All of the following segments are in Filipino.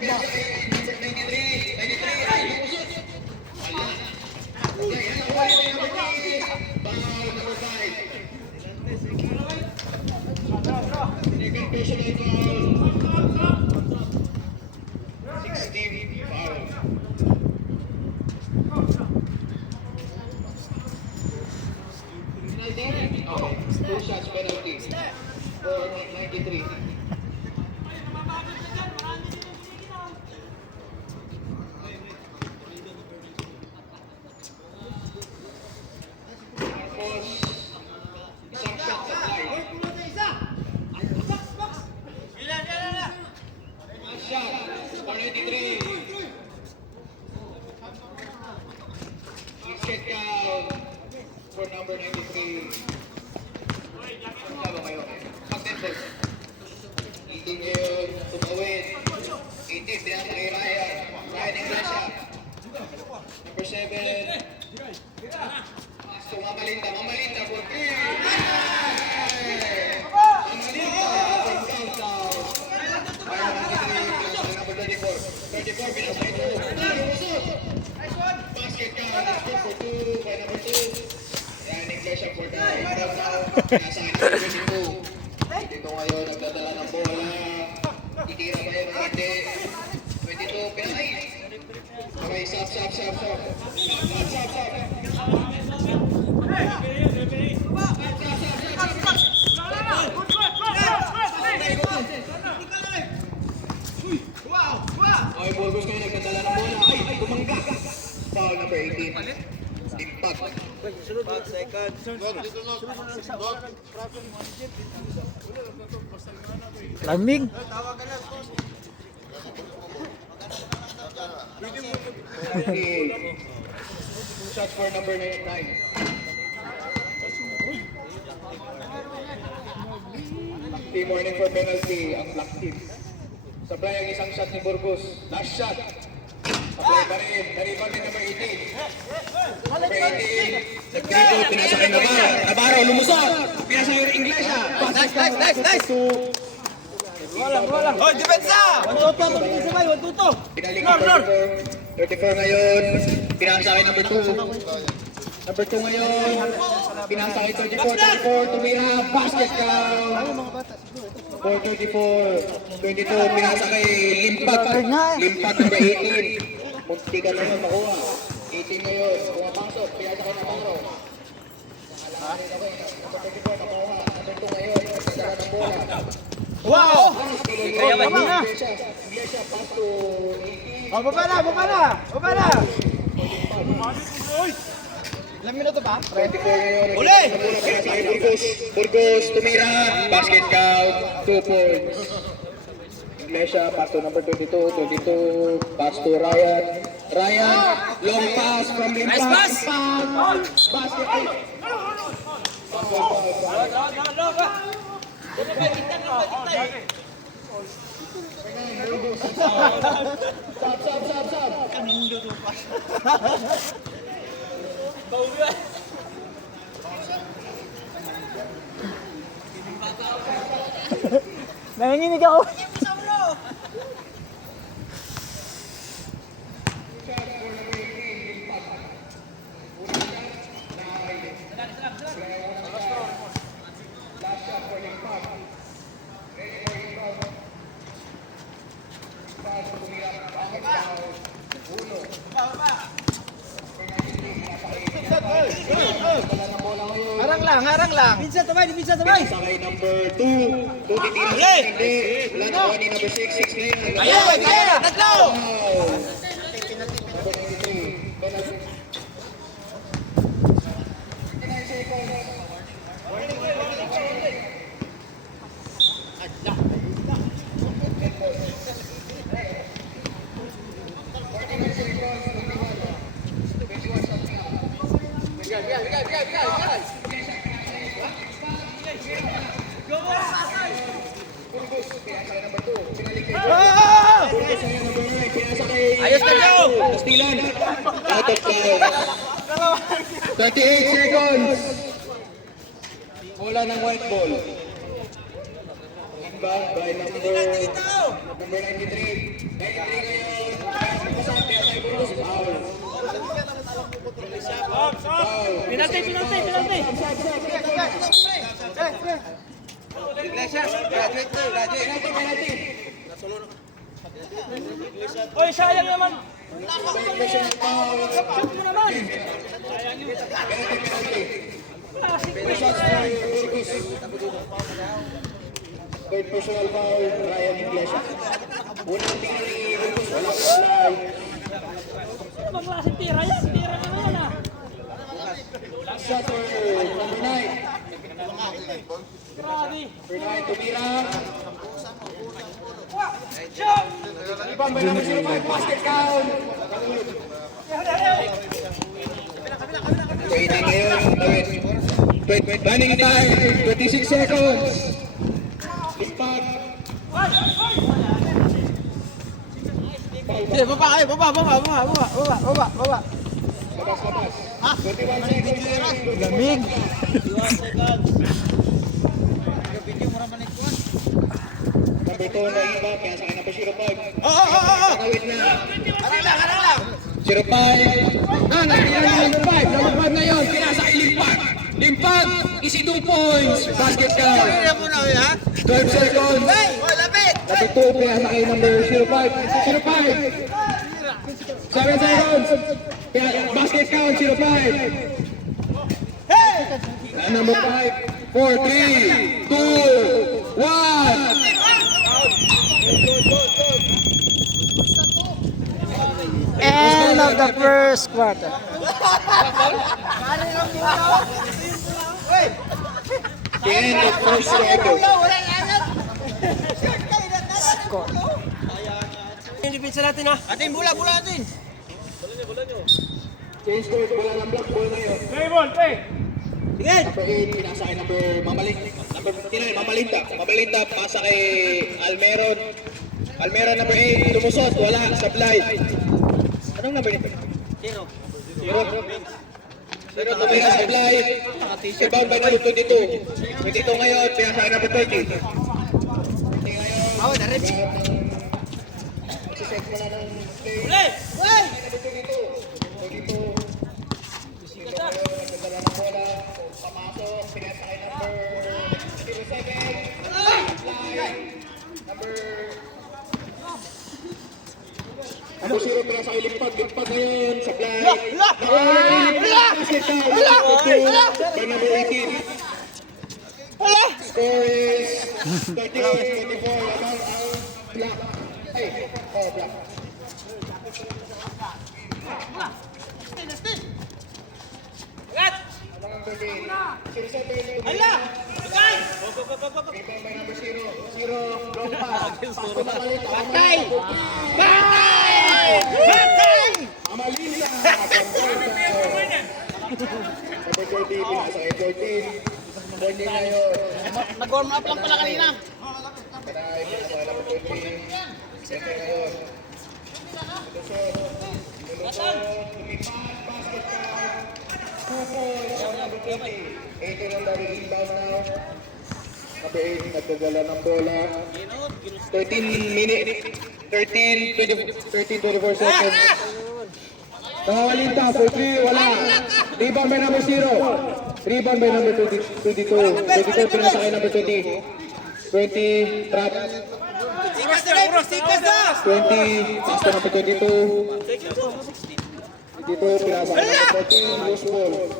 Two shots penalty for 93. Isang shot sa line. One shot for 93. Set count for number 93. Tama kayo. Pag-temple. 18 yun. Tumawin. 18. Tinasa kay Ryan. Ryan Iglesia. Number 7. So, Mamalinda. Mamalinda for 3. Mamalinda for countdown. Para 93. Number 34. 34. Pinasa ito. Basket count. It's good for 2. By number 2. Ryan Iglesia for the nasa number 22. Dito ngayon, nagdadala ng bola. Titira ba yun ang hindi? 22, pinay. Okay, stop. Okay, Burgos ngayon, nagdadala ng bola. Ay, tumangga. Foul number 18. Impact. Lamig. Shots for number 9. Team warning for penalty ang black team. Sablay ang isang shot ni Burgos. Last shot. Sablay pa rin. Naripan din number 18. Number 18. Nag-dribble. Pinasa kay Navarro. Navarro, lumusot. Pinasa yung Iglesia. Nice! Wala. Oh, depensa! 1-2-2, sabay, 1-2-2. Pinalik ang 34 ngayon. Pinasa kay number 2. Number 2 ngayon. Pinasa kay 34. Tumira. Basket count. 4-34. 22. Pinasa kay Limpat. Limpat number 18. Munti ka na yun makuha. 18 ngayon. Pumapasok. Pinasa kay Navarro. Number 34 makuha. Number 2 ngayon. Nagdala ng bola. Wow! Kaya ba niya? Iglesia pass to 18. Oh, baba na! Ilang minuto ba? 24 ngayon. Uli! Burgos, tumira. Basket count, 2 points. Iglesia, pass to number 22. 22, pass to Ryan. Ryan, long pass from Limpa. Nice pass! Basket count. Nanginginig ako. Harang lang. Pinsa tabay. Sakay number 2. Tutitira. Hindi. Wala na ni number 6. 6 na yun. Kaya! Tatlo! Number 93. Penalty. 59 seconds. Ayos ka daw! Pastilan. Out of bounds. 38 seconds. Bola ng white ball. inbound by number 93. 93 ngayon. Pasang kaya tayo Burgos. Foul. Foul. Penalty. Penalty. Oy, sayang naman. Personal foul. Shoot mo naman. Penalty. Two shots for Burgos. Third personal foul, Ryan Iglesias. Unang tira ni Burgos, walang fly. Ano bang klaseng tira yan? Tira na yan ah. Last shot for number 9. Grabe. For 9, tumira. Ibang by number 05, basket count. Waiting ngayon. Running time, 26 seconds. Impact. Sige, baba kayo, baba. Labas. 21 seconds. Lamig. Number 2 na iba, kaya sa akin na 05. Oo. Nakawit na. Harang lang. 05. Nakikita niyo number 5. Number 5 na yun. Pinasa kay Limpag. Limpag, easy 2 points. Basket count. Kaya mo na, ha? 12 seconds. Hoy, lapit! Number 2, pinasa kay number 05. 05. 7 seconds. Basket count, 05. And number 5, 4, 3, 2, 1. End of the first quarter. End of first quarter. Score. Yung depensa natin, ha? Atin, bola natin. Change court, bola ng black ball ngayon. Sige! Number 8, pinasa kay number Number 9, Mamalinda, pasa kay Almeron. Almeron number 8, lumusot, wala, supply. Anong number nito? 0. Zero tumira supply. Rebound by number 22. 22 ngayon, pinasa kay number 30. Ako, narin. Set mo na ng play. Ule! Uy! Number 22. 22. Nagdala ng bola. Pamasok, pinasa kay number 07. Supply. Number 0 pinasa kay Limpag ngayon, supply. Basket count. By number 18. Score is 38-24. Lamang ang black. Black. Lamang 13. 07. Hala! Patay! Rebound by number 0. 0. Long pass. Patay! Patay! Amalinda. Number 30. Pinasa kay 14. 14 ngayon. Nag-warm up lang pala kanina. Patay. Pinasa kay number 20. 20 ngayon. Lusot. Lumipat. Basket count. 2 points. Number 20. 18 on the rebound now. Number 8, nagdadala ng bola. 13 minutes. 13-24 seconds. Nangawalinta for 3, wala. Rebound by number 0. Rebound by number 22. 22 pinasa kay number 20. 20, trap. Sikas na, bro! Sikas na! 20, pass to number 22. 22, pinasa kay number 14. Loose ball.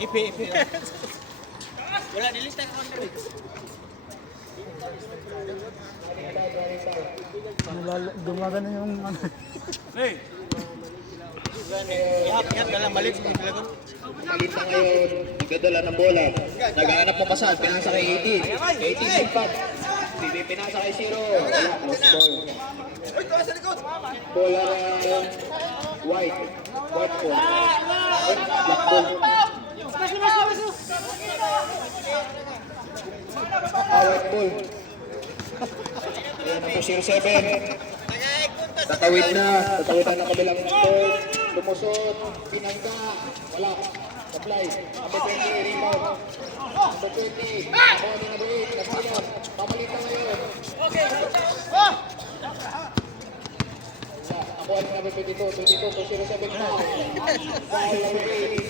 Ipi. Wala, nilista ka kami. Gumagano yung ano. Ihap, dalang balik. Malit na ngayon, nagdadala ng bola. Naghahanap ng pasal, pinasa kay 18. 18 impact. Pinasa kay 0. Wala, lost ball. Bola ng white. White ball. Black ball. White ball. Ayan ako 07. Tatawid na ng kabilang ball. Lumusot. Pinangga. Wala. supply. Number 20, rebound. Number 20, ako na number 8, nag-rebound. Pamalitan ngayon. Ako ang number 22, 22 to 07 na. Foul number 8.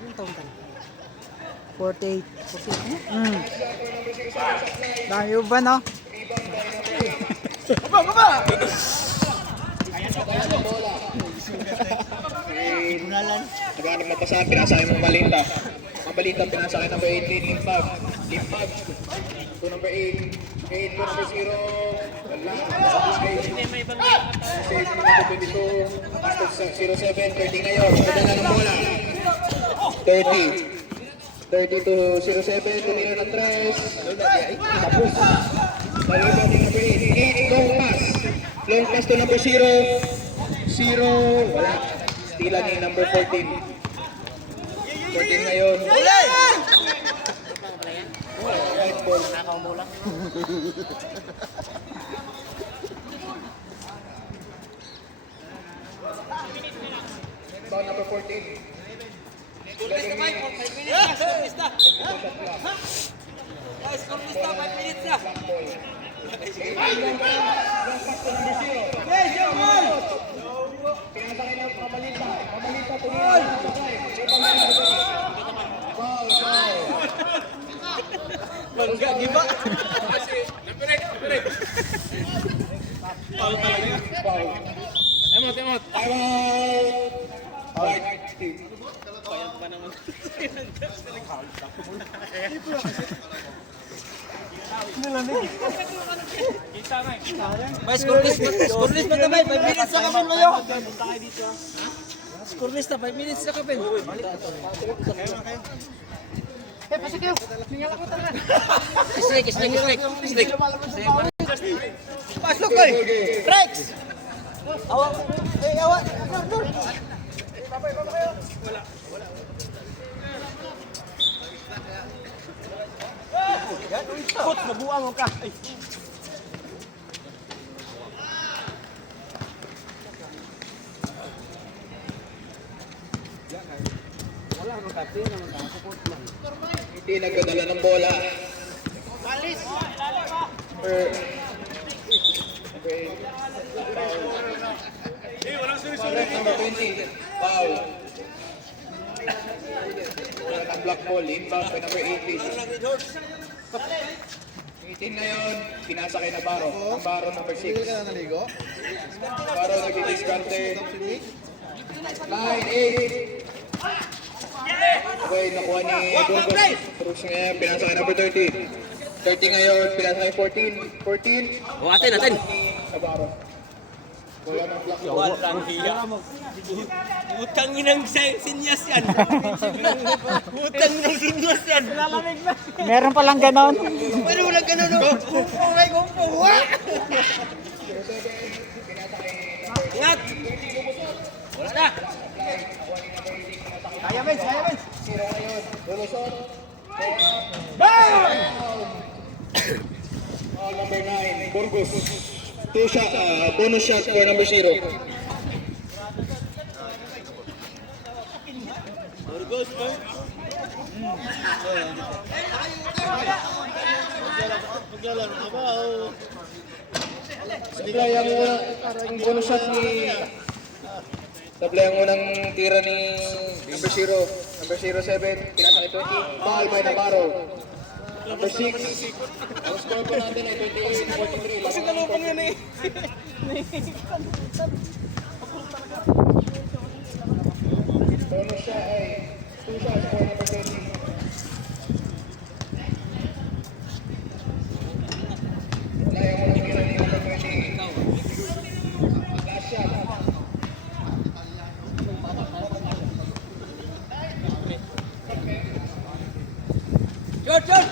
Anong taon ka na? 48. 48 na? Dami ba, no? Naghanap mapasahan, pinasakay mo Malinta. Malinta, pinasakay number 18, Limpag. Limpag to number 8. 8 to number 0. Wala. Supply. Save to number 22. After 07, 30 ngayon. Padala ng bola. 30. 30 to 07, tumira ng 3. Tapos, naliban ni number 8. 8, long pass. Long pass to number 0. 0, wala. Tila ni number 14. 14 ngayon. Right ball. Ball number 14. 11 minutes. Pinasakay ng Pamalita. Pamalita tumira. Foul, foul. Bangga, giba. Foul talaga. Foul. Emot. Time out. Right team. Bay, scoreless na naman. 5 minutes na kami layo. Scoreless na, 5 minutes na kami. Strike. Pasok ko eh. Rex! Awa. Awa. Put, mabuang mo ka. Hindi nagdadala ng bola. Number 20. Foul. Wala ng black ball. Inbound by number 18. 18 ngayon, pinasakay na Baro. Ang Baro number 6. Baro nag-discarte. 9, 8. Okay, nakuha ni Burgos. Burgos ngayon, pinasakay number 30. 30 ngayon, pinasakay 14. 14. Atin. Navarro. Wala ng black ball. Walang hiya. Utang inang sinyas yan. Utang inang sinyas yan. Meron palang ganon. Pero walang ganun. Gumpo. Ingat. Wala na. Kaya, Ben. Sira ngayon. Lulusot. Number 9, Burgos. Bonus shot for number 0. Burgos. Supply ang bonus shot ni... Supply ang unang tira ni number 0. Number 07, pinasakay 20. Foul by Navarro. Number 6. Ang score po natin ay 28-43. Kasi kalupang yun eh. Bonus shot ay 2 shots for number 20. Supply ang unang tira ni number 20. Last shot. Shot.